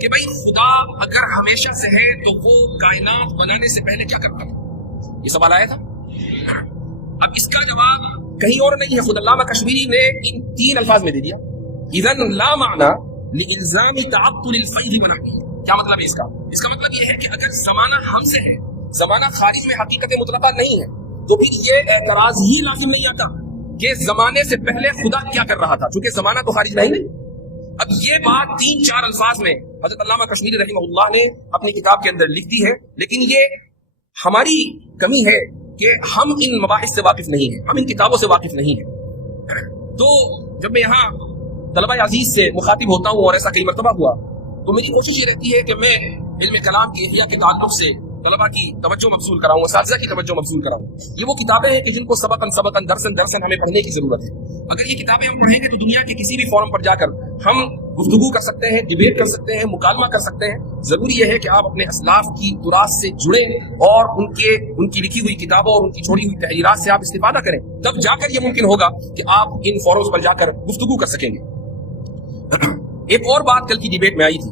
کہ بھائی خدا اگر ہمیشہ سے ہے تو وہ کائنات بنانے سے پہلے کیا کرتا تھا؟ یہ سوال آیا تھا. اب اس کا جواب کہیں اور نہیں ہے، خود علامہ کشمیری نے ان 3 الفاظ میں دے دیا. اذن لا معنی لالزام تعطل الفیض منعی. کیا مطلب ہے اس کا؟ اس کا مطلب یہ ہے کہ اگر زمانہ ہم سے ہے، زمانہ خارج میں حقیقت مطلقہ نہیں ہے، تو پھر یہ اعتراض ہی لازم نہیں آتا کہ زمانے سے پہلے خدا کیا کر رہا تھا، چونکہ زمانہ تو خارج نہیں. اب یہ بات 3-4 الفاظ میں حضرت علامہ کشمیری رحمہ اللہ نے اپنی کتاب کے اندر لکھ دی ہے، لیکن یہ ہماری کمی ہے کہ ہم ان مباحث سے واقف نہیں ہیں، ہم ان کتابوں سے واقف نہیں ہیں. تو جب میں یہاں طلبہ عزیز سے مخاطب ہوتا ہوں، اور ایسا کئی مرتبہ ہوا، تو میری کوشش یہ رہتی ہے کہ میں علم کلام کی احیاء کے تعلق سے طلبہ کی توجہ مبذول کراؤں، اساتذہ کی توجہ مبذول کراؤں. یہ وہ کتابیں ہیں کہ جن کو سبقاً درسن ہمیں پڑھنے کی ضرورت ہے. اگر یہ کتابیں ہم پڑھیں گے تو دنیا کے کسی بھی فورم پر جا کر ہم گفتگو کر سکتے ہیں، ڈیبیٹ کر سکتے ہیں، مکالمہ کر سکتے ہیں. ضروری یہ ہے کہ آپ اپنے اسلاف کی تراث سے جڑیں اور ان کی لکھی ہوئی کتابوں اور ان کی چھوڑی ہوئی تحریرات سے آپ استفادہ کریں، تب جا کر یہ ممکن ہوگا کہ آپ ان فورمز پر جا کر گفتگو کر سکیں گے. ایک اور بات کل کی ڈیبیٹ میں آئی تھی،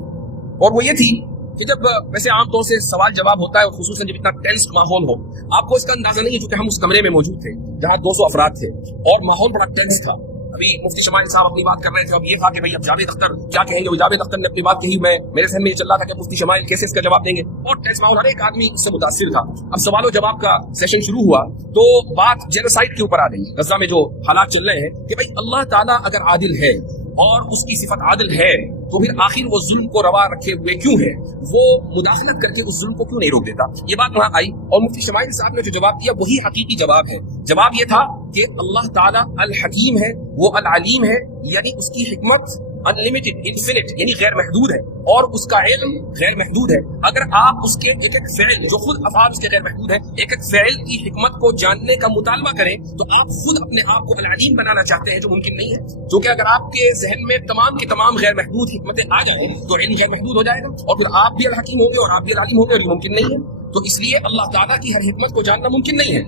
اور وہ یہ تھی کہ جب ویسے عام طور سے سوال جواب ہوتا ہے، اور خصوصاً جب اتنا ٹینسڈ ماحول ہو، آپ کو اس کا اندازہ نہیں ہے کیونکہ ہم اس کمرے میں موجود تھے جہاں 200 افراد تھے اور ماحول بڑا ٹینس تھا. ابھی مفتی شمائل صاحب اپنی بات کر رہے تھے، اب یہ تھا کہ بھئی اب جاوید اختر کیا کہیں گے. جاوید اختر نے اپنی بات کہی، میرے ذہن میں یہ چل رہا تھا کہ مفتی شمائل کیسے اس کا جواب دیں گے، اور ٹینس ماحول، ہر ایک آدمی اس سے متاثر تھا. اب سوال و جواب کا سیشن شروع ہوا تو بات جینوسائیڈ کے اوپر آ گئی. غزہ میں جو حالات چل رہے ہیں کہ بھئی اللہ تعالیٰ اگر عادل ہے اور اس کی صفت عادل ہے تو پھر آخر وہ ظلم کو روا رکھے ہوئے کیوں ہے؟ وہ مداخلت کر کے اس ظلم کو کیوں نہیں روک دیتا؟ یہ بات وہاں آئی، اور مفتی شمائل صاحب نے جو جواب دیا وہی حقیقی جواب ہے. جواب یہ تھا کہ اللہ تعالیٰ الحکیم ہے، وہ العلیم ہے، یعنی اس کی حکمت انلمیٹڈ، انفینٹ، یعنی غیر محدود ہے، اور اس کا علم غیر محدود ہے. اگر آپ اس کے ایک ایک فعل، جو خود افعال اس کے غیر محدود ہے، ایک ایک فعل کی حکمت کو جاننے کا مطالبہ کریں تو آپ خود اپنے آپ کو العلیم بنانا چاہتے ہیں، جو ممکن نہیں ہے. کیونکہ اگر آپ کے ذہن میں تمام کی تمام غیر محدود حکمتیں آ جائیں تو علم غیر محدود ہو جائے گا، اور پھر آپ بھی الحکیم ہوں گے اور آپ بھی العلیم ہوں گے، اور یہ ممکن نہیں ہے. تو اس لیے اللہ تعالیٰ کی ہر حکمت کو جاننا ممکن نہیں ہے.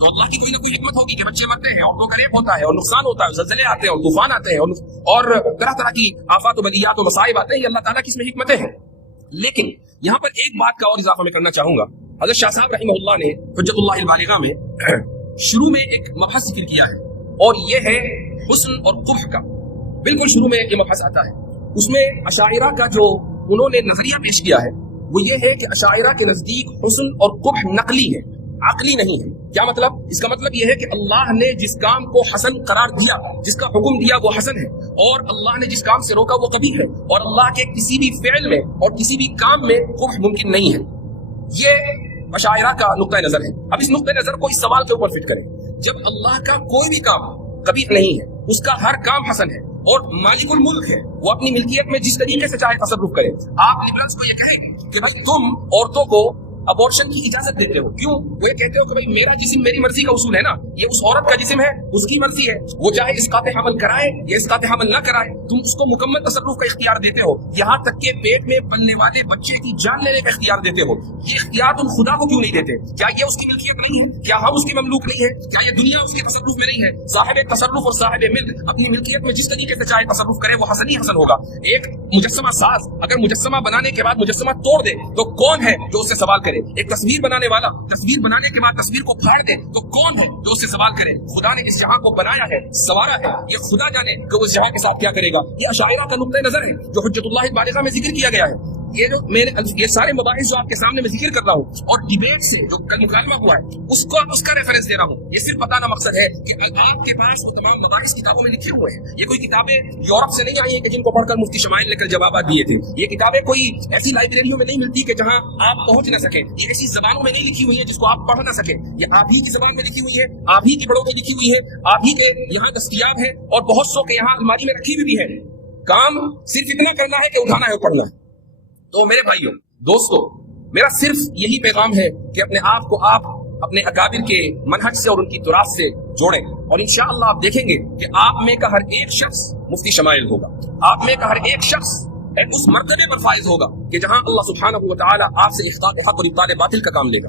تو اللہ کی کوئی نہ کوئی حکمت ہوگی کہ بچے مرتے ہیں، اور تو قریب ہوتا ہے، اور نقصان ہوتا ہے، زلزلے آتے ہیں، اور طوفان آتے ہیں، اور طرح طرح کی آفات و بلیات و مصائب آتے ہیں. یہ اللہ تعالیٰ کی اس میں حکمتیں ہیں. لیکن یہاں پر ایک بات کا اور اضافہ میں کرنا چاہوں گا. حضرت شاہ صاحب رحمہ اللہ نے حجت اللہ البالغہ میں شروع میں ایک مبحث ذکر کیا ہے، اور یہ ہے حسن اور قبح کا. بالکل شروع میں یہ مبحث آتا ہے. اس میں اشاعرہ کا جو انہوں نے نظریہ پیش کیا ہے وہ یہ ہے کہ اشاعرہ کے نزدیک حسن اور قبح نقلی ہے، عقلی نہیں ہے. کیا مطلب؟ اس کا مطلب یہ ہے کہ اللہ نے جس کام کو حسن قرار دیا، جس کا حکم دیا وہ حسن ہے، اور اللہ نے جس کام سے روکا وہ قبیح ہے، اور اللہ کے کسی بھی فعل میں اور کسی بھی کام میں قبح ممکن نہیں ہے. یہ اشاعرہ کا نقطہ نظر ہے. اب اس نقطہ نظر کو اس سوال کے اوپر فٹ کریں. جب اللہ کا کوئی بھی کام قبیح نہیں ہے، اس کا ہر کام حسن ہے، اور مالک الملک ہے، وہ اپنی ملکیت میں جس طریقے سے چاہے تصرف کرے. آپ لبرلز کو یہ کہیں کہ بھائی تم عورتوں کو ابورشن کی اجازت دیتے ہو، کیوں؟ وہ یہ کہتے ہو کہ بھئی میرا جسم میری مرضی کا اصول ہے نا، یہ اس عورت کا جسم ہے، اس کی مرضی ہے، وہ چاہے اسقاط حمل کرائے یا اسقاط حمل نہ کرائے، تم اس کو مکمل تصرف کا اختیار دیتے ہو، یہاں تک کہ پیٹ میں پلنے والے بچے کی جان لینے کا اختیار دیتے ہو. یہ اختیار تم خدا کو کیوں نہیں دیتے؟ کیا یہ اس کی ملکیت نہیں ہے؟ کیا ہم اس کی مملوک نہیں ہے؟ کیا یہ دنیا اس کے تصرف میں نہیں ہے؟ صاحب تصرف اور صاحب ملک اپنی ملکیت میں جس طریقے سے چاہے تصرف کرے وہ حسن ہی حسن ہوگا. ایک مجسمہ ساز اگر مجسمہ بنانے کے بعد مجسمہ توڑ دے تو کون ہے جو اس سے سوال کرے؟ ایک تصویر بنانے والا تصویر بنانے کے بعد تصویر کو پھاڑ دے تو کون ہے جو اس سے سوال کرے؟ خدا نے اس جہاں کو بنایا ہے، سوارا ہے، یہ خدا جانے کہ وہ اس جہاں کے ساتھ کیا کرے گا. یہ اشاعرہ کا نقطہ نظر ہے جو حجت اللہ البالغہ میں ذکر کیا گیا ہے. یہ سارے مباحث جو آپ کے سامنے میں ذکر کر رہا ہوں اور ڈیبیٹ سے جو کل مکالمہ ہوا ہے اس کا ریفرنس دے رہا ہوں. یہ صرف بتانا مقصد ہے کہ آپ کے پاس وہ تمام مباحث کتابوں میں لکھے ہوئے ہیں. یہ کوئی کتابیں یورپ سے نہیں آئی ہیں کہ جن کو پڑھ کر مفتی شمائل نے کل جوابات دیے تھے. یہ کتابیں کوئی ایسی لائبریریوں میں نہیں ملتی کہ جہاں آپ پہنچ نہ سکیں. یہ ایسی زبانوں میں نہیں لکھی ہوئی ہے جس کو آپ پڑھ نہ سکیں. یہ آپ ہی کی زبان میں لکھی ہوئی ہے، آپ ہی کی بڑوں میں لکھی ہوئی ہے، آپ ہی کے یہاں دستیاب ہے، اور بہت سو کے یہاں الماری میں رکھی ہوئی بھی ہے. کام صرف اتنا کرنا ہے کہ اٹھانا ہے اور پڑھنا ہے. تو میرے بھائیوں دوستو، میرا صرف یہی پیغام ہے کہ اپنے آپ کو آپ اپنے اکابر کے منہج سے اور ان کی تراث سے جوڑیں، اور انشاءاللہ آپ دیکھیں گے کہ آپ میں کا ہر ایک شخص مفتی شمائل ہوگا. آپ میں کا ہر ایک شخص اس مرتبے پر فائز ہوگا کہ جہاں اللہ سبحانہ و تعالی آپ سے اخطاء حق اور ابطال باطل کا کام لے گا.